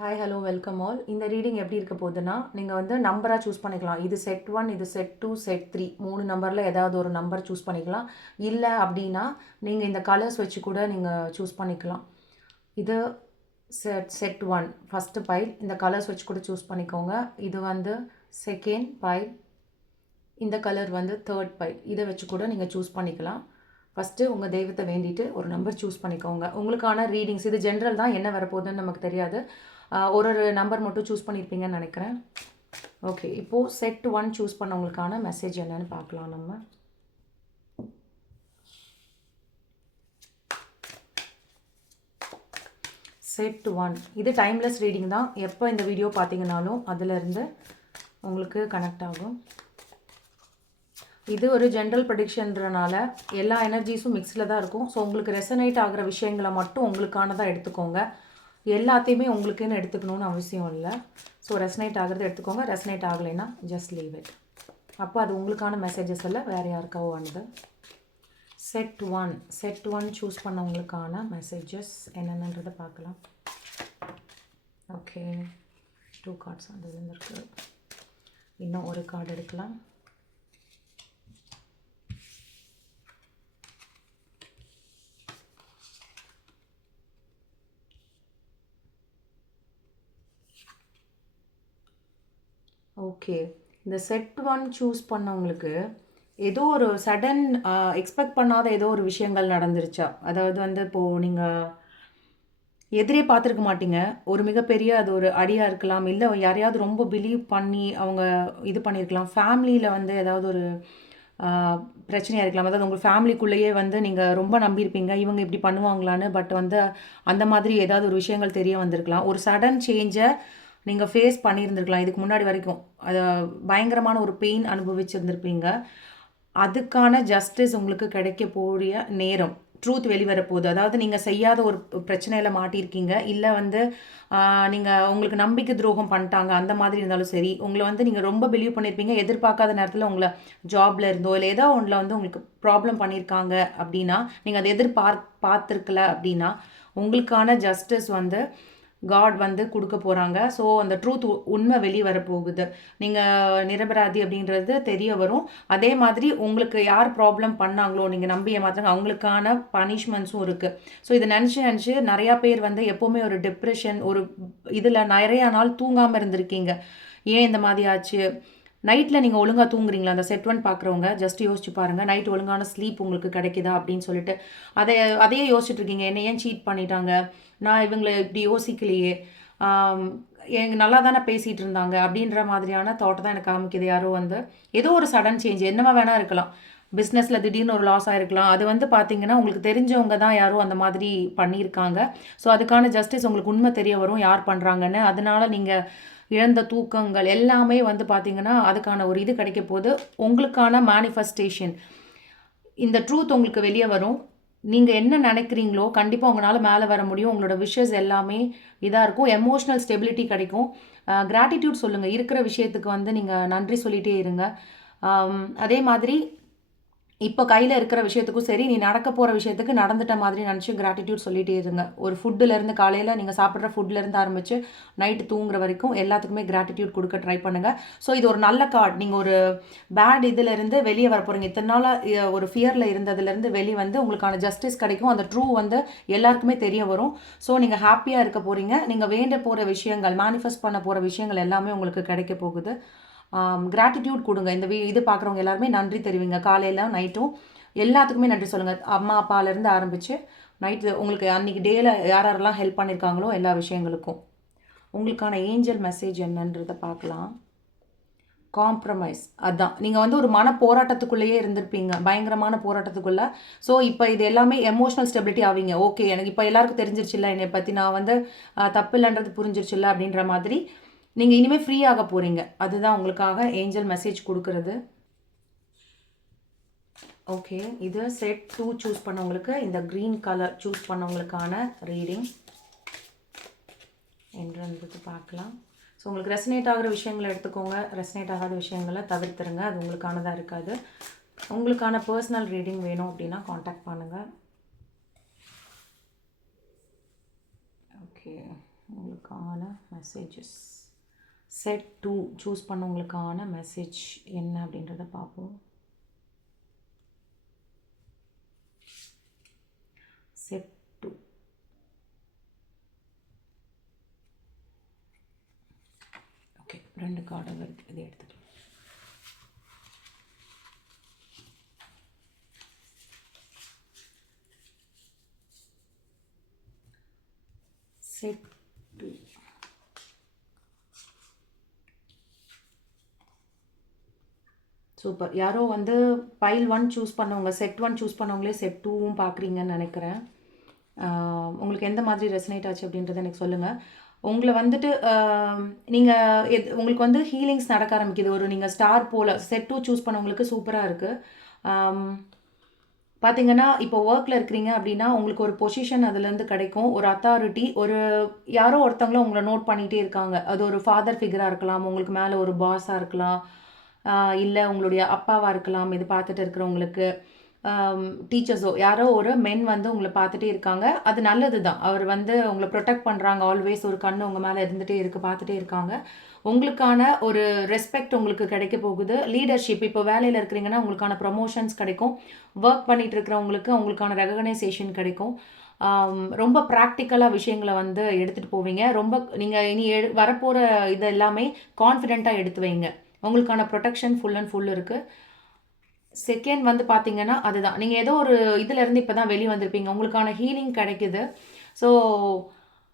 Hi hello welcome all. இந்த reading எப்படி இருக்க போகுதுன்னா, நீங்கள் வந்து நம்பராக சூஸ் பண்ணிக்கலாம். இது செட் 1, இது செட் 2, செட் 3 3 நம்பரில் ஏதாவது ஒரு நம்பர் சூஸ் பண்ணிக்கலாம். இல்லை அப்படின்னா நீங்கள் இந்த கலர்ஸ் வச்சு கூட நீங்கள் சூஸ் பண்ணிக்கலாம். இது செட் 1 ஃபஸ்ட்டு பைல். இந்த கலர்ஸ் வச்சு கூட சூஸ் பண்ணிக்கோங்க. இது வந்து செகண்ட் பைல். இந்த கலர் வந்து தேர்ட் பைல். இதை வச்சு கூட நீங்கள் சூஸ் பண்ணிக்கலாம். ஃபஸ்ட்டு உங்கள் தெய்வத்தை வேண்டிட்டு ஒரு நம்பர் சூஸ் பண்ணிக்கோங்க. உங்களுக்கான ரீடிங்ஸ் இது ஜென்ரல் தான், என்ன வரப்போகுதுன்னு நமக்கு தெரியாது. ஒரு நம்பர் மட்டும் சூஸ் பண்ணியிருப்பீங்கன்னு நினைக்கிறேன். ஓகே, இப்போது செட் 1 சூஸ் பண்ணவங்களுக்கான மெசேஜ் என்னன்னு பார்க்கலாம் நம்ம. செட் 1 இது டைம்லெஸ் ரீடிங் தான். எப்போ இந்த வீடியோ பார்த்தீங்கன்னாலும் அதிலிருந்து உங்களுக்கு கனெக்ட் ஆகும். இது ஒரு ஜென்ரல் ப்ரெடிக்ஷன்றனால எல்லா எனர்ஜிஸும் மிக்ஸில் தான் இருக்கும். ஸோ உங்களுக்கு ரெசனேட் ஆகிற விஷயங்களை மட்டும் உங்களுக்கானதாக எடுத்துக்கோங்க. எல்லாத்தையுமே உங்களுக்குன்னு எடுத்துக்கணும்னு அவசியம் இல்லை. ஸோ ரெசனேட் ஆகிறது எடுத்துக்கோங்க, ரெசனேட் ஆகலைன்னா ஜஸ்ட் லீவ் இட். அப்போ அது உங்களுக்கான மெசேஜஸ் இல்லை, வேறு யாருக்காவோ ஆனது. செட் 1 சூஸ் பண்ணவங்களுக்கான மெசேஜஸ் என்னென்னன்றதை பார்க்கலாம். ஓகே, 2 கார்ட்ஸ் அதுலேருந்து இருக்குது. இன்னும் ஒரு கார்டு எடுக்கலாம். ஓகே, இந்த செட் 1 சூஸ் பண்ணவங்களுக்கு ஏதோ ஒரு சடன் எக்ஸ்பெக்ட் பண்ணாத ஏதோ ஒரு விஷயங்கள் நடந்துருச்சா? அதாவது வந்து இப்போது நீங்கள் எதிரே பார்த்துருக்க மாட்டீங்க. ஒரு மிகப்பெரிய அது ஒரு அடியாக இருக்கலாம், இல்லை யாரையாவது ரொம்ப பிலீவ் பண்ணி அவங்க இது பண்ணியிருக்கலாம். ஃபேமிலியில் வந்து ஏதாவது ஒரு பிரச்சனையாக இருக்கலாம். அதாவது உங்கள் ஃபேமிலிக்குள்ளேயே வந்து நீங்கள் ரொம்ப நம்பியிருப்பீங்க, இவங்க இப்படி பண்ணுவாங்களான்னு. பட் வந்து அந்த மாதிரி ஏதாவது ஒரு விஷயங்கள் தெரிய வந்திருக்கலாம். ஒரு சடன் சேஞ்சை நீங்கள் ஃபேஸ் பண்ணியிருந்துருக்கலாம் இதுக்கு முன்னாடி வரைக்கும். அதை பயங்கரமான ஒரு பெயின் அனுபவிச்சிருந்துருப்பீங்க. அதுக்கான ஜஸ்டிஸ் உங்களுக்கு கிடைக்க போகிற நேரம், ட்ரூத் வெளிவரப்போகுது. அதாவது நீங்கள் செய்யாத ஒரு பிரச்சனையில் மாட்டியிருக்கீங்க, இல்லை வந்து நீங்கள் உங்களுக்கு நம்பிக்கை துரோகம் பண்ணிட்டாங்க, அந்த மாதிரி இருந்தாலும் சரி. உங்களை வந்து நீங்கள் ரொம்ப பிலீவ் பண்ணியிருப்பீங்க, எதிர்பார்க்காத நேரத்தில் உங்களை ஜாபில் இருந்தோ இல்லை ஏதோ ஒன்றில் வந்து உங்களுக்கு ப்ராப்ளம் பண்ணியிருக்காங்க அப்படின்னா, நீங்கள் அதை பார்த்துருக்கல அப்படின்னா உங்களுக்கான ஜஸ்டிஸ் வந்து காட் வந்து கொடுக்க போகிறாங்க. ஸோ அந்த ட்ரூத் உண்மை வெளியே வரப்போகுது. நீங்கள் நிரபராதி அப்படின்றது தெரிய வரும். அதே மாதிரி உங்களுக்கு யார் ப்ராப்ளம் பண்ணாங்களோ, நீங்கள் நம்பி ஏமாத்துறாங்க, அவங்களுக்கான பனிஷ்மெண்ட்ஸும் இருக்குது. ஸோ இதை நினச்சி நிறையா பேர் வந்து எப்போவுமே ஒரு டிப்ரெஷன், ஒரு இதில் நிறையா நாள் தூங்காமல் இருந்திருக்கீங்க. ஏன் இந்த மாதிரி ஆச்சு? நைட்டில் நீங்கள் ஒழுங்காக தூங்குறீங்களா? அந்த செட் 1 பார்க்குறவங்க ஜஸ்ட் யோசிச்சு பாருங்கள். நைட் ஒழுங்கான ஸ்லீப் உங்களுக்கு கிடைக்குதா அப்படின்னு சொல்லிட்டு அதையே யோசிச்சுட்டு இருக்கீங்க. என்ன ஏன் சீட் பண்ணிட்டாங்க, நான் இவங்களை இப்படி யோசிக்கலையே, எங்க நல்லா தானே பேசிகிட்டு இருந்தாங்க அப்படின்ற மாதிரியான தாட் தான் எனக்கு காமிக்குது. யாரோ வந்து ஏதோ ஒரு சடன் சேஞ்ச் என்னவா வேணால் இருக்கலாம். பிஸ்னஸில் திடீர்னு ஒரு லாஸ் ஆகிருக்கலாம். அது வந்து பார்த்தீங்கன்னா உங்களுக்கு தெரிஞ்சவங்க தான் யாரோ அந்த மாதிரி பண்ணியிருக்காங்க. ஸோ அதுக்கான ஜஸ்டிஸ் உங்களுக்கு உண்மை தெரிய வரும் யார் பண்ணுறாங்கன்னு. அதனால நீங்கள் இழந்த தூக்கங்கள் எல்லாமே வந்து பார்த்தீங்கன்னா அதுக்கான ஒரு இது கிடைக்க போது. உங்களுக்கான மேனிஃபெஸ்டேஷன், இந்த ட்ரூத் உங்களுக்கு வெளியே வரும். நீங்கள் என்ன நினைக்கிறீங்களோ கண்டிப்பாக உங்களால் மேலே வர முடியும். உங்களோட விஷஸ் எல்லாமே இதாக இருக்கும். எமோஷ்னல் ஸ்டெபிலிட்டி கிடைக்கும். கிராட்டிடியூட் சொல்லுங்கள். இருக்கிற விஷயத்துக்கு வந்து நீங்கள் நன்றி சொல்லிகிட்டே இருங்க. அதே மாதிரி இப்போ கையில் இருக்கிற விஷயத்துக்கும் சரி, நீ நடக்க போகிற விஷயத்துக்கு நடந்துட்ட மாதிரி நினச்சி கிராட்டிடியூட் சொல்லிகிட்டே இருங்க. ஒரு ஃபுட்டுலேருந்து காலையில் நீங்கள் சாப்பிட்ற ஃபுட்லேருந்து ஆரம்பித்து நைட்டு தூங்குற வரைக்கும் எல்லாத்துக்குமே கிராட்டிடியூட் கொடுக்க ட்ரை பண்ணுங்கள். ஸோ இது ஒரு நல்ல கார்டு. நீங்கள் ஒரு பேட் இதிலேருந்து வெளியே வர போகிறீங்க. இத்தனை நாளாக ஒரு ஃபியரில் இருந்ததுலேருந்து வெளியே வந்து உங்களுக்கான ஜஸ்டிஸ் கிடைக்கும். அந்த ட்ரூ வந்து எல்லாருக்குமே தெரிய வரும். ஸோ நீங்கள் ஹாப்பியாக இருக்க போகிறீங்க. நீங்கள் வேண்ட போகிற விஷயங்கள், மேனிஃபெஸ்ட் பண்ண போகிற விஷயங்கள் எல்லாமே உங்களுக்கு கிடைக்க போகுது. கிராட்டிடியூட் கொடுங்க. இந்த இது பார்க்குறவங்க எல்லாருமே நன்றி தெரிவிங்க. காலையில் நைட்டும் எல்லாத்துக்குமே நன்றி சொல்லுங்கள். அம்மா அப்பாலேருந்து ஆரம்பித்து நைட்டு உங்களுக்கு அன்றைக்கி டேயில் யாரெல்லாம் ஹெல்ப் பண்ணியிருக்காங்களோ எல்லா விஷயங்களுக்கும். உங்களுக்கான ஏஞ்சல் மெசேஜ் என்னன்றதை பார்க்கலாம். காம்ப்ரமைஸ், அதுதான். நீங்கள் வந்து ஒரு மன போராட்டத்துக்குள்ளேயே இருந்திருப்பீங்க, பயங்கரமான போராட்டத்துக்குள்ளே. ஸோ இப்போ இது எல்லாமே எமோஷ்னல் ஸ்டெபிலிட்டி ஆவீங்க. ஓகே, எனக்கு இப்போ எல்லாருக்கும் தெரிஞ்சிருச்சுல்ல, என்னை பற்றி நான் வந்து தப்பு இல்லைன்றது புரிஞ்சிருச்சுல்ல அப்படின்ற மாதிரி நீங்கள் இனிமேல் ஃப்ரீ ஆக போகிறீங்க. அதுதான் உங்களுக்காக ஏஞ்சல் மெசேஜ் கொடுக்கறது. ஓகே, இது செட் 2 சூஸ் பண்ணவங்களுக்கு, இந்த க்ரீன் கலர் சூஸ் பண்ணவங்களுக்கான ரீடிங் என்றது பார்க்கலாம். ஸோ உங்களுக்கு ரெசனேட் ஆகிற விஷயங்களை எடுத்துக்கோங்க, ரெசனேட் ஆகாத விஷயங்களை தவிர்த்துருங்க. அது உங்களுக்கானதாக இருக்காது. உங்களுக்கான பர்சனல் ரீடிங் வேணும் அப்படின்னா காண்டாக்ட் பண்ணுங்கள். ஓகே, உங்களுக்கான மெசேஜஸ். செட் 2 சூஸ் பண்ணவங்களுக்கான மெசேஜ் என்ன அப்படின்றத பார்ப்போம். செட் 2. ஓகே, 2 கார்டு வருது, இதை எடுத்துக்கலாம். செட் 2. சூப்பர். யாரோ வந்து பைல் 1 சூஸ் பண்ணவங்க, செட் 1 சூஸ் பண்ணவங்களே செட் 2வும் பார்க்குறீங்கன்னு நினைக்கிறேன். உங்களுக்கு எந்த மாதிரி ரெசனேட் ஆச்சு அப்படின்றத எனக்கு சொல்லுங்கள். உங்களை வந்துட்டு நீங்கள் உங்களுக்கு வந்து ஹீலிங்ஸ் நடக்க ஆரம்பிக்குது. ஒரு நீங்கள் ஸ்டார் போல் செட் 2 சூஸ் பண்ணவங்களுக்கு சூப்பராக இருக்குது. பார்த்தீங்கன்னா இப்போ ஒர்க்கில் இருக்கிறீங்க அப்படின்னா உங்களுக்கு ஒரு பொசிஷன் அதுலேருந்து கிடைக்கும், ஒரு அத்தாரிட்டி, ஒரு யாரோ ஒருத்தவங்களும் உங்களை நோட் பண்ணிகிட்டே இருக்காங்க. அது ஒரு ஃபாதர் ஃபிகராக இருக்கலாம், உங்களுக்கு மேலே ஒரு பாஸாக இருக்கலாம், இல்லை உங்களுடைய அப்பாவாக இருக்கலாம். இது பார்த்துட்டு இருக்கிறவங்களுக்கு டீச்சர்ஸோ யாரோ ஒரு மென் வந்து உங்களை பார்த்துட்டே இருக்காங்க. அது நல்லது தான். அவர் வந்து உங்களை ப்ரொடெக்ட் பண்ணுறாங்க. ஆல்வேஸ் ஒரு கண்ணு உங்கள் மேலே இருந்துகிட்டே இருக்குது, பார்த்துட்டே இருக்காங்க. உங்களுக்கான ஒரு ரெஸ்பெக்ட் உங்களுக்கு கிடைக்க போகுது. லீடர்ஷிப், இப்போ வேலையில் இருக்கிறீங்கன்னா உங்களுக்கான ப்ரமோஷன்ஸ் கிடைக்கும். ஒர்க் பண்ணிகிட்டு இருக்கிறவங்களுக்கு உங்களுக்கான ரெகனைசேஷன் கிடைக்கும். ரொம்ப ப்ராக்டிக்கலாக விஷயங்களை வந்து எடுத்துகிட்டு போவீங்க. ரொம்ப நீங்கள் இனி வரப்போகிற இது எல்லாமே கான்ஃபிடெண்ட்டாக எடுத்து வைங்க. உங்களுக்கான ப்ரொடெக்ஷன் ஃபுல் அண்ட் ஃபுல் இருக்குது. செகண்ட் வந்து பார்த்தீங்கன்னா அதுதான், நீங்கள் ஏதோ ஒரு இதிலேருந்து இப்போ தான் வெளியே வந்திருப்பீங்க, உங்களுக்கான ஹீலிங் கிடைக்குது. ஸோ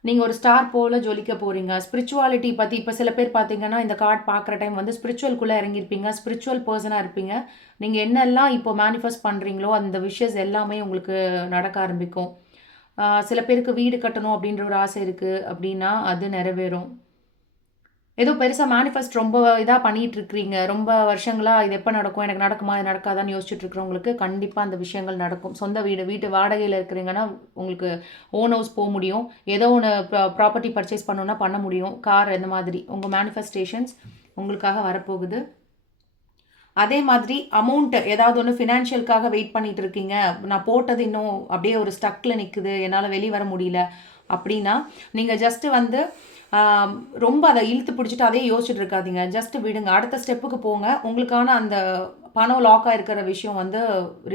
நீங்கள் ஒரு ஸ்டார் போல் ஜொலிக்க போகிறீங்க. ஸ்பிரிச்சுவாலிட்டி பற்றி இப்போ சில பேர் பார்த்தீங்கன்னா இந்த கார்டு பார்க்குற டைம் வந்து ஸ்பிரிச்சுவல்குள்ளே இறங்கியிருப்பீங்க, ஸ்பிரிச்சுவல் பர்சனாக இருப்பீங்க. நீங்கள் என்னெல்லாம் இப்போ மேனிஃபெஸ்ட் பண்ணுறீங்களோ அந்த விஷயஸ் எல்லாமே உங்களுக்கு நடக்க ஆரம்பிக்கும். சில பேருக்கு வீடு கட்டணும் அப்படின்ற ஒரு ஆசை இருக்குது அப்படின்னா அது நிறைவேறும். ஏதோ பெருசாக மேனிஃபெஸ்ட் ரொம்ப இதாக பண்ணிகிட்டு இருக்கிறீங்க, ரொம்ப வருஷங்களாக இது எப்போ நடக்கும், எனக்கு நடக்குமா இது நடக்காதான்னு யோசிச்சுட்டு இருக்கிறவங்களுக்கு கண்டிப்பாக அந்த விஷயங்கள் நடக்கும். சொந்த வீட்டு வாடகையில் இருக்கிறீங்கன்னா உங்களுக்கு ஓன் ஹவுஸ் போக முடியும். ஏதோ ஒன்று ப்ராப்பர்ட்டி பர்ச்சேஸ் பண்ணணுன்னா பண்ண முடியும். கார், இந்த மாதிரி உங்கள் மேனிஃபெஸ்டேஷன்ஸ் உங்களுக்காக வரப்போகுது. அதே மாதிரி அமௌண்ட்டு ஏதாவது ஒன்று ஃபினான்ஷியலுக்காக வெயிட் பண்ணிகிட்டு இருக்கீங்க, நான் போட்டது இன்னும் அப்படியே ஒரு ஸ்டக்கில் நிற்குது, என்னால் வெளியே வர முடியல அப்படின்னா நீங்கள் ஜஸ்ட்டு வந்து ரொம்ப அதை இழுத்து பிடிச்சிட்டு அதே யோசிச்சுட்டு இருக்காதீங்க. ஜஸ்ட் விடுங்க, அடுத்த ஸ்டெப்புக்கு போங்க. உங்களுக்கான அந்த பணம் லாக்காக இருக்கிற விஷயம் வந்து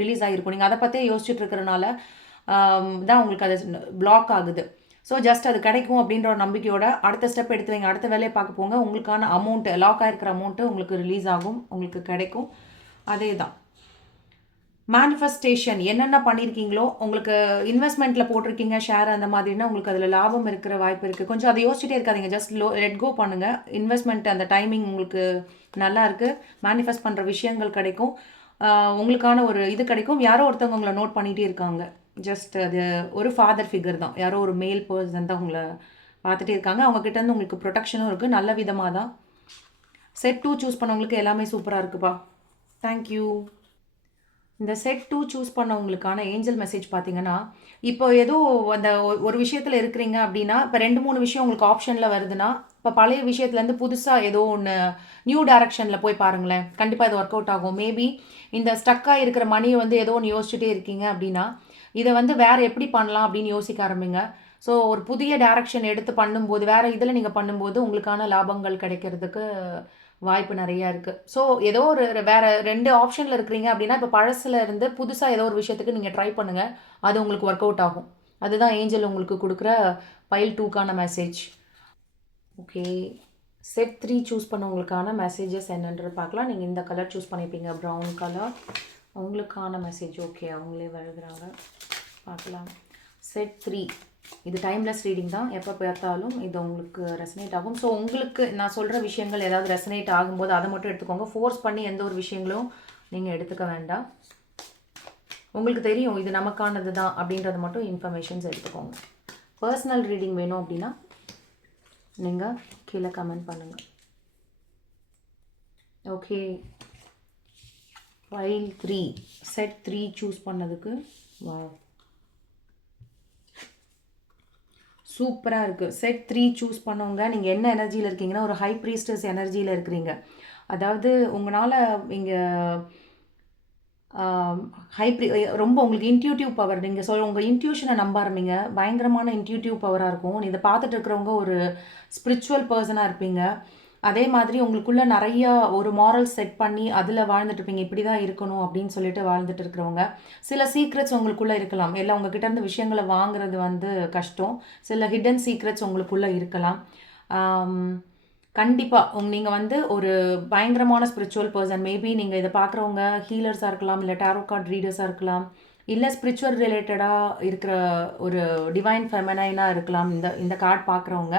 ரிலீஸ் ஆகிருக்கும். நீங்கள் அதை பற்றியே யோசிச்சுட்டு இருக்கிறனால தான் உங்களுக்கு அது பிளாக் ஆகுது. ஸோ ஜஸ்ட் அது கிடைக்கும் அப்படின்ற ஒரு நம்பிக்கையோட அடுத்த ஸ்டெப் எடுத்து வைங்க, அடுத்த வேலையை பார்க்க போங்க. உங்களுக்கான அமௌண்ட்டு, லாக் ஆகிருக்கிற அமௌண்ட்டு உங்களுக்கு ரிலீஸ் ஆகும், உங்களுக்கு கிடைக்கும். அதே தான் மேனிஃபெஸ்டேஷன். என்னென்ன பண்ணியிருக்கீங்களோ, உங்களுக்கு இன்வெஸ்ட்மெண்ட்டில் போட்டிருக்கீங்க ஷேர் அந்த மாதிரினா உங்களுக்கு அதில் லாபம் இருக்கிற வாய்ப்பு இருக்குது. கொஞ்சம் அதை யோசிச்சுட்டே இருக்காதீங்க, ஜஸ்ட் லெட் கோ பண்ணுங்கள். இன்வெஸ்ட்மெண்ட் அந்த டைமிங் உங்களுக்கு நல்லா இருக்குது, மேனிஃபெஸ்ட் பண்ணுற விஷயங்கள் கிடைக்கும், உங்களுக்கான ஒரு இது கிடைக்கும். யாரோ ஒருத்தவங்க உங்களை நோட் பண்ணிகிட்டே இருக்காங்க. ஜஸ்ட் அது ஒரு ஃபாதர் ஃபிகர் தான், யாரோ ஒரு மேல் பர்சன் தான் உங்களை பார்த்துட்டே இருக்காங்க. அவங்கக்கிட்டேருந்து உங்களுக்கு ப்ரொடெக்ஷனும் இருக்குது, நல்ல விதமாக தான். செட் 2 சூஸ் பண்ணவங்களுக்கு எல்லாமே சூப்பராக இருக்குப்பா. தேங்க்யூ. இந்த செட் 2 சூஸ் பண்ணவங்களுக்கான ஏஞ்சல் மெசேஜ் பார்த்தீங்கன்னா, இப்போ ஏதோ அந்த ஒரு விஷயத்தில் இருக்கிறீங்க அப்படின்னா, இப்போ 2-3 விஷயம் உங்களுக்கு ஆப்ஷனில் வருதுன்னா, இப்போ பழைய விஷயத்துலேருந்து புதுசாக ஏதோ ஒன்று நியூ டைரக்ஷனில் போய் பாருங்களேன். கண்டிப்பாக இது ஒர்க் அவுட் ஆகும். மேபி இந்த ஸ்டக்காக இருக்கிற மணியை வந்து ஏதோ ஒன்று யோசிச்சுட்டே இருக்கீங்க அப்படின்னா, இதை வந்து வேறு எப்படி பண்ணலாம் அப்படின்னு யோசிக்க ஆரம்பிங்க. ஸோ ஒரு புதிய டைரக்ஷன் எடுத்து பண்ணும்போது, வேறு இதில் நீங்கள் பண்ணும்போது உங்களுக்கான லாபங்கள் கிடைக்கிறதுக்கு வாய்ப்பு நிறையா இருக்குது. ஸோ ஏதோ ஒரு வேறு 2 ஆப்ஷனில் இருக்கிறீங்க அப்படின்னா, இப்போ பழசில் இருந்து புதுசாக ஏதோ ஒரு விஷயத்துக்கு நீங்கள் ட்ரை பண்ணுங்கள், அது உங்களுக்கு ஒர்க் அவுட் ஆகும். அதுதான் ஏஞ்சல் உங்களுக்கு கொடுக்குற பைல் 2க்கான மெசேஜ். ஓகே, செட் 3 சூஸ் பண்ணவங்களுக்கான மெசேஜஸ் என்னன்றது பார்க்கலாம். நீங்கள் இந்த கலர் சூஸ் பண்ணியிருப்பீங்க, ப்ரௌன் கலர். அவங்களுக்கான மெசேஜ் ஓகே, அவங்களே எழுதுகிறாங்க, பார்க்கலாம். செட் 3 இது டைம்லெஸ் ரீடிங் தான், எப்போ பார்த்தாலும் இது உங்களுக்கு ரெசனேட் ஆகும். ஸோ உங்களுக்கு நான் சொல்கிற விஷயங்கள் ஏதாவது ரெசனேட் ஆகும்போது அதை மட்டும் எடுத்துக்கோங்க. ஃபோர்ஸ் பண்ணி எந்த ஒரு விஷயங்களும் நீங்கள் எடுத்துக்க வேண்டாம். உங்களுக்கு தெரியும் இது நமக்கானது தான் அப்படின்றது மட்டும் இன்ஃபர்மேஷன்ஸ் எடுத்துக்கோங்க. பர்சனல் ரீடிங் வேணும் அப்படின்னா நீங்கள் கீழே கமெண்ட் பண்ணுங்கள். ஓகே, ஃபைல் 3 செட் 3 சூஸ் பண்ணதுக்கு வா, சூப்பராக இருக்குது. செட் 3 சூஸ் பண்ணவங்க நீங்கள் என்ன எனர்ஜியில் இருக்கீங்கன்னா, ஒரு ஹை ப்ரீஸ்டஸ் எனர்ஜியில் இருக்கிறீங்க. அதாவது உங்களால் இங்கே ஹை ரொம்ப உங்களுக்கு இன்ட்யூட்டிவ் பவர் நீங்கள் உங்கள் இன்ட்யூஷனை நம்ப ஆரம்பிங்க. பயங்கரமான இன்ட்யூட்டிவ் பவராக இருக்கும். இதை பார்த்துட்டு இருக்கிறவங்க ஒரு ஸ்பிரிச்சுவல் பர்சனாக இருப்பீங்க. அதே மாதிரி உங்களுக்குள்ள நிறைய ஒரு மாரல் செட் பண்ணி அதில் வாழ்ந்துட்டு இருப்பீங்க. இப்படி தான் இருக்கணும் அப்படின்னு சொல்லிட்டு வாழ்ந்துட்டு இருக்கிறவங்க. சில சீக்ரெட்ஸ் உங்களுக்குள்ளே இருக்கலாம். எல்லாம் உங்ககிட்ட இருந்து விஷயங்களை வாங்குறது வந்து கஷ்டம். சில ஹிடன் சீக்ரெட்ஸ் உங்களுக்குள்ளே இருக்கலாம். கண்டிப்பாக நீங்கள் வந்து ஒரு பயங்கரமான ஸ்பிரிச்சுவல் பர்சன். மேபி நீங்கள் இதை பார்க்குறவங்க ஹீலர்ஸாக இருக்கலாம், இல்லை டேரோ கார்ட் ரீடர்ஸாக இருக்கலாம், இல்லை ஸ்பிரிச்சுவல் ரிலேட்டடாக இருக்கிற ஒரு டிவைன் ஃபெமினைனாக இருக்கலாம் இந்த இந்த கார்ட் பார்க்குறவங்க.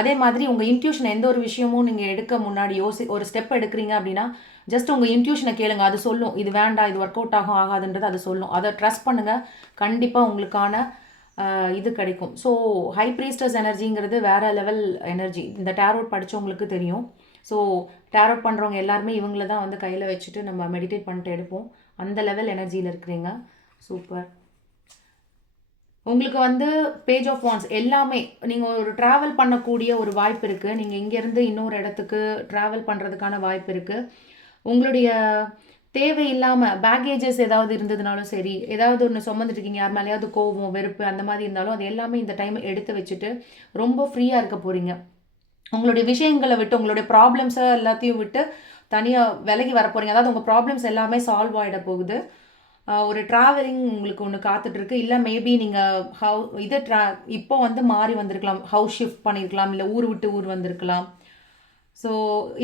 அதே மாதிரி உங்கள் இன்ட்யூஷன் எந்த ஒரு விஷயமும் நீங்கள் எடுக்க முன்னாடி ஒரு ஸ்டெப் எடுக்கிறீங்க அப்படின்னா ஜஸ்ட் உங்கள் இன்ட்யூஷனை கேளுங்க. அது சொல்லும் இது வேண்டாம், இது ஒர்க் அவுட் ஆகும் ஆகாதுன்றது அது சொல்லும். அதை ட்ரஸ்ட் பண்ணுங்கள். கண்டிப்பாக உங்களுக்கான இது கிடைக்கும். ஸோ ஹை ப்ரீஸ்டர்ஸ் எனர்ஜிங்கிறது வேறு லெவல் எனர்ஜி. இந்த டேரோட் படித்தவங்களுக்கு தெரியும். ஸோ டேரோட் பண்ணுறவங்க எல்லாருமே இவங்கள தான் வந்து கையில் வச்சுட்டு நம்ம மெடிடேட் பண்ணிட்டு எடுப்போம். அந்த லெவல் எனர்ஜியில் இருக்கிறீங்க. சூப்பர். உங்களுக்கு வந்து பேஜ் ஆஃப் வான்ஸ் எல்லாமே நீங்கள் ஒரு ட்ராவல் பண்ணக்கூடிய ஒரு வாய்ப்பு இருக்குது. நீங்கள் இங்கேருந்து இன்னொரு இடத்துக்கு ட்ராவல் பண்ணுறதுக்கான வாய்ப்பு இருக்குது. உங்களுடைய தேவையில்லாமல் பேக்கேஜஸ் ஏதாவது இருந்ததுனாலும் சரி, ஏதாவது ஒன்று சுமந்துட்டு இருக்கீங்க, யார் மேலேயாவது கோவம் வெறுப்பு அந்த மாதிரி இருந்தாலும் அது எல்லாமே இந்த டைம் எடுத்து வச்சுட்டு ரொம்ப ஃப்ரீயாக இருக்க போகிறீங்க. உங்களுடைய விஷயங்களை விட்டு உங்களுடைய ப்ராப்ளம்ஸை எல்லாத்தையும் விட்டு தனியாக விலகி வர போகிறீங்க. அதாவது உங்கள் ப்ராப்ளம்ஸ் எல்லாமே சால்வ் ஆகிட போகுது. ஒரு ட்ராவலிங் உங்களுக்கு ஒன்று காத்துட்ருக்கு. இல்லை மேபி நீங்கள் இப்போ வந்து மாறி வந்திருக்கலாம், ஹவுஸ் ஷிஃப்ட் பண்ணியிருக்கலாம், இல்லை ஊர் விட்டு ஊர் வந்திருக்கலாம். ஸோ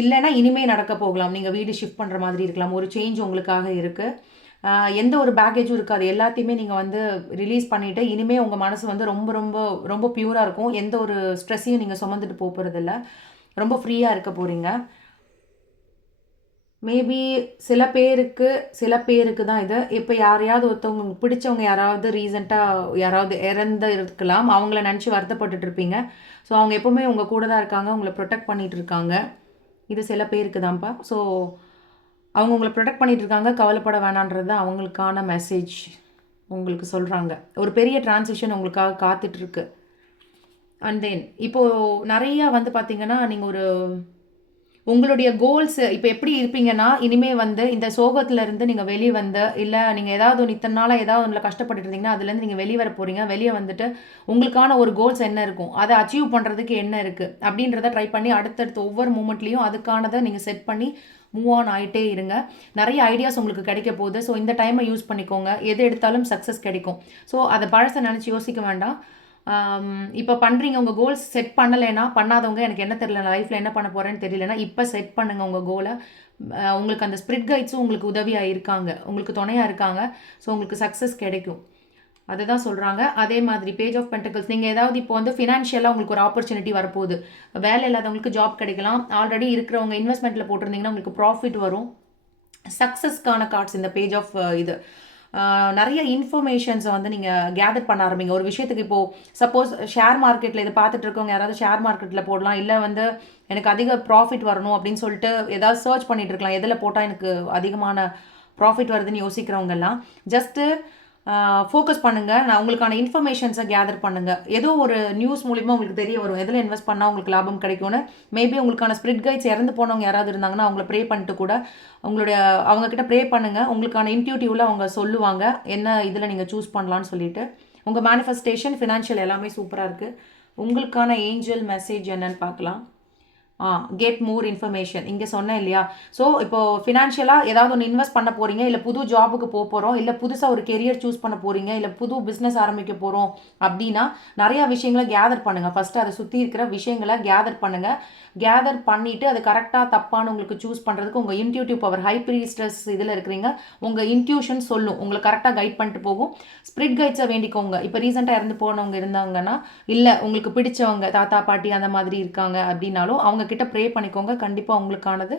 இல்லைன்னா இனிமே நடக்க போகலாம். நீங்கள் வீடு ஷிஃப்ட் பண்ணுற மாதிரி இருக்கலாம். ஒரு சேஞ்ச் உங்களுக்காக இருக்குது. எந்த ஒரு பேக்கேஜும் இருக்காது. எல்லாத்தையுமே நீங்கள் வந்து ரிலீஸ் பண்ணிவிட்டு இனிமேல் உங்கள் மனசு வந்து ரொம்ப ரொம்ப ரொம்ப பியூராக இருக்கும். எந்த ஒரு ஸ்ட்ரெஸ்ஸையும் நீங்கள் சுமந்துட்டு போகிறதில்ல. ரொம்ப ஃப்ரீயாக இருக்க போகிறீங்க. மேபி சில பேருக்கு தான் இது. இப்போ யாரையாவது ஒருத்தவங்க பிடிச்சவங்க யாராவது ரீசெண்டாக யாராவது இறந்து இருக்கலாம். அவங்கள நினச்சி வருத்தப்பட்டுட்டு இருப்பீங்க. ஸோ அவங்க எப்போவுமே உங்கள் கூட தான் இருக்காங்க, உங்களை ப்ரொடெக்ட் பண்ணிகிட்டு இருக்காங்க. இது சில பேருக்கு தான்ப்பா. ஸோ அவங்க உங்களை ப்ரொடெக்ட் பண்ணிகிட்டு இருக்காங்க, கவலைப்பட வேணான்றது தான் அவங்களுக்கான மெசேஜ் உங்களுக்கு சொல்கிறாங்க. ஒரு பெரிய டிரான்சிஷன் உங்களுக்காக காத்துட்ருக்கு. அண்ட் தென் இப்போது நிறையா வந்து பார்த்திங்கன்னா நீங்கள் உங்களுடைய கோல்ஸ் இப்போ எப்படி இருப்பீங்கன்னா, இனிமேல் வந்து இந்த சோகத்திலேருந்து நீங்கள் வெளியே வந்து, இல்லை நீங்கள் ஏதாவது ஒன்று இத்தனை நாளாக ஏதாவது ஒன்றில் கஷ்டப்பட்டு இருந்தீங்கன்னா அதுலேருந்து நீங்கள் வெளியே வர போகிறீங்க. வெளியே வந்துட்டு உங்களுக்கான ஒரு கோல்ஸ் என்ன இருக்கும், அதை அச்சீவ் பண்ணுறதுக்கு என்ன இருக்குது அப்படின்றத ட்ரை பண்ணி அடுத்தடுத்த ஒவ்வொரு மூமெண்ட்லேயும் அதுக்கானதை நீங்கள் செட் பண்ணி மூவ் ஆன் ஆகிட்டே இருங்க. நிறைய ஐடியாஸ் உங்களுக்கு கிடைக்க போகுது. ஸோ இந்த டைமை யூஸ் பண்ணிக்கோங்க. எது எடுத்தாலும் சக்ஸஸ் கிடைக்கும். ஸோ அதை பழசை நினச்சி யோசிக்க வேண்டாம். இப்போ பண்ணுறீங்க, உங்கள் கோல்ஸ் செட் பண்ணலைன்னா, பண்ணாதவங்க எனக்கு என்ன தெரியல, லைஃப்பில் என்ன பண்ண போகிறேன்னு தெரியலனா இப்போ செட் பண்ணுங்கள் உங்கள் கோலை. உங்களுக்கு அந்த ஸ்பிரிட் கைட்ஸும் உங்களுக்கு உதவியாக இருக்காங்க, உங்களுக்கு துணையாக இருக்காங்க. ஸோ உங்களுக்கு சக்ஸஸ் கிடைக்கும். அதை தான் சொல்கிறாங்க. அதே மாதிரி பேஜ் ஆஃப் பென்டக்கிள்ஸ், நீங்கள் ஏதாவது இப்போ வந்து ஃபினான்ஷியலாக உங்களுக்கு ஒரு ஆப்பர்ச்சுனிட்டி வரப்போகுது. வேலை இல்லாதவங்களுக்கு ஜாப் கிடைக்கலாம். ஆல்ரெடி இருக்கிறவங்க இன்வெஸ்ட்மெண்ட்டில் போட்டிருந்தீங்கன்னா உங்களுக்கு ப்ராஃபிட் வரும். சக்ஸஸ்க்கான கார்ட்ஸ் இந்த பேஜ் ஆஃப் இது நிறைய இன்ஃபர்மேஷன்ஸை வந்து நீங்கள் கேதர் பண்ண ஆரம்பிங்க. ஒரு விஷயத்துக்கு இப்போது சப்போஸ் ஷேர் மார்க்கெட்டில் இதை பார்த்துட்டு இருக்கவங்க யாராவது ஷேர் மார்க்கெட்டில் போடலாம், இல்லை வந்து எனக்கு அதிக ப்ராஃபிட் வரணும் அப்படின்னு சொல்லிட்டு ஏதாவது சர்ச் பண்ணிகிட்டு இருக்கலாம். எதில் போட்டால் எனக்கு அதிகமான ப்ராஃபிட் வருதுன்னு யோசிக்கிறவங்கெல்லாம் ஜஸ்ட்டு ஃபோக்கஸ் பண்ணுங்கள். நான் உங்களுக்கான இன்ஃபர்மேஷன்ஸை கேதர் பண்ணுங்கள். ஏதோ ஒரு நியூஸ் மூலிமா உங்களுக்கு தெரிய வரும் எதில் இன்வெஸ்ட் பண்ணால் உங்களுக்கு லாபம் கிடைக்கும்னு. மேபி உங்களுக்கான ஸ்பிரிட் கைட்ஸ் இறந்து போனவங்க யாராவது இருந்தாங்கன்னா அவங்கள ப்ரே பண்ணிட்டு கூட அவங்கக்கிட்ட ப்ரே பண்ணுங்கள். உங்களுக்கான இன்ட்யூட்டிவில் அவங்க சொல்லுவாங்க என்ன இதில் நீங்கள் சூஸ் பண்ணலான்னு சொல்லிட்டு. உங்கள் மேனிஃபெஸ்டேஷன், ஃபினான்ஷியல் எல்லாமே சூப்பராக இருக்குது. உங்களுக்கான ஏஞ்சல் மெசேஜ் என்னன்னு பார்க்கலாம். கெட் மோர் இன்ஃபர்மேஷன் இங்கே சொன்னேன் இல்லையா. ஸோ இப்போது ஃபினான்ஷியலாக ஏதாவது ஒன்று இன்வெஸ்ட் பண்ண போகிறீங்க, இல்லை புது ஜாபுக்கு போகிறோம், இல்லை புதுசாக ஒரு கெரியர் சூஸ் பண்ண போகிறீங்க, இல்லை புது பிஸ்னஸ் ஆரம்பிக்க போகிறோம் அப்படின்னா நிறையா விஷயங்களை கேதர் பண்ணுங்கள். ஃபஸ்ட்டு அதை சுற்றி இருக்கிற விஷயங்களை கேதர் பண்ணுங்கள். கேதர் பண்ணிவிட்டு அது கரெக்டாக தப்பான உங்களுக்கு சூஸ் பண்ணுறதுக்கு உங்கள் இன்ட்யூட்டிவ் பவர், ஹை ப்ரீஸ்டர்ஸ் இதில் இருக்கிறீங்க. உங்கள் இன்ட்யூஷன் சொல்லும், உங்களை கரெக்டாக கைட் பண்ணிட்டு போகும். ஸ்பிரிட் கைட்ஸை வேண்டிக்கோங்க. இப்போ ரீசெண்டாக இறந்து போனவங்க இருந்தாங்கன்னா, இல்லை உங்களுக்கு பிடிச்சவங்க தாத்தா பாட்டி அந்த மாதிரி இருக்காங்க அப்படின்னாலும் அவங்க கிட்ட ப்ரே பண்ணிக்கோங்க. கண்டிப்பாக உங்களுக்கானது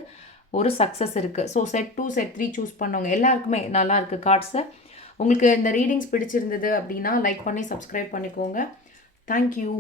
ஒரு சக்ஸஸ் இருக்குது. ஸோ செட் 2 செட் 3 சூஸ் பண்ணவங்க எல்லாருக்குமே நல்லா இருக்குது கார்ட்ஸு. உங்களுக்கு இந்த ரீடிங்ஸ் பிடிச்சிருந்தது அப்படின்னா லைக் பண்ணி சப்ஸ்கிரைப் பண்ணிக்கோங்க. தேங்க்யூ.